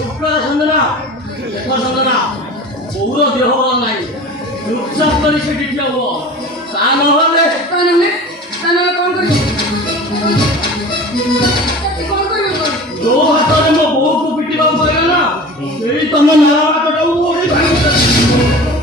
ସନ୍ଦନା ଦେଖ ସନ୍ଦନା ବୋଉର ଦେହ ଭଲ ନାହିଁ ଚୁପଚାପ କରି ସେଠି ଠିଆ ହୁଅ ତା ନହେଲେ କଣ କରିବି ଯୋଉ ହାତରେ ମୋ ବୋଉକୁ ପିଟିବାକୁ ପଡ଼ିବ ନା ସେଇ ତମ ନାଳ ହାତଟାକୁ ଓଡ଼ି ଭାଙ୍ଗି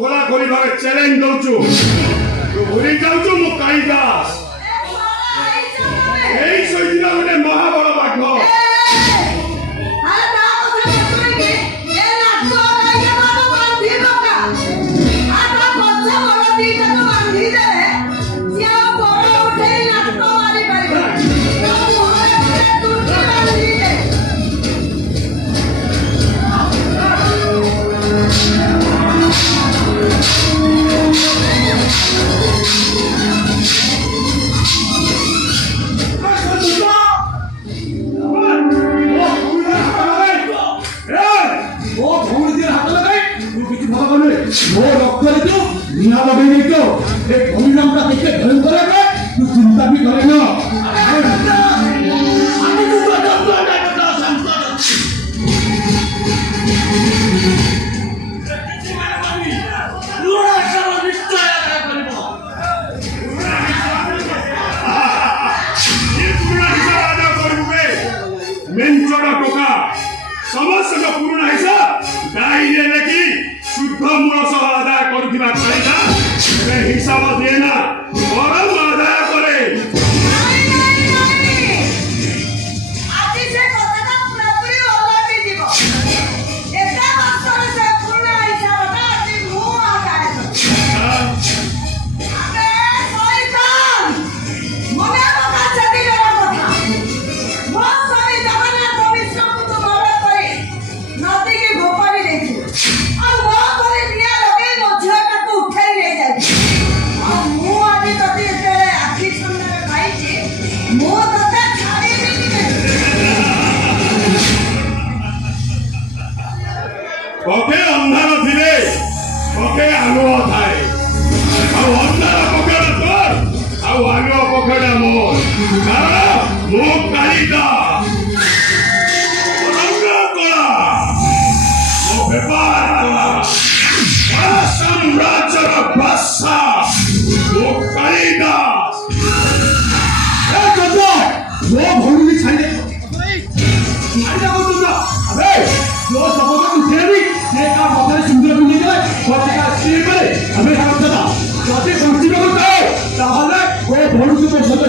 खोला खोली भाव चैलेंज दौचु भूली जाऊचु मु कालिदास एई सैदिना गोटे महाबड़ बाघ वो डॉक्टर तो निहा लगे तो एक भूमिनाम का कैसे भयंकर करेगा तू चिंता भी करेगा मेंचड़ा टोका समस्त का पुराना हिसाब गाइने लगी शुद्ध मूल सह आदाय करुवा कालिदा हिसाब देना बरम आदाय करे पके अंधार थिले पके आलुआ थाए आ अंधार पकेड़ा तोर आ आलुआ पकेड़ा मोर कारण मो कालिदास रंग कला मो व्यापार साम्राज्य भाषा मो कालिदास ए चंद्र वो भूमि छाड़े आजा वो चंद्र अबे जो सबको उठेनी का बदले सुंदर भी नहीं गए बच्चे का स्टील में हमें हम दादा जाते पंक्ति में बताओ ताहले वो भोर से तो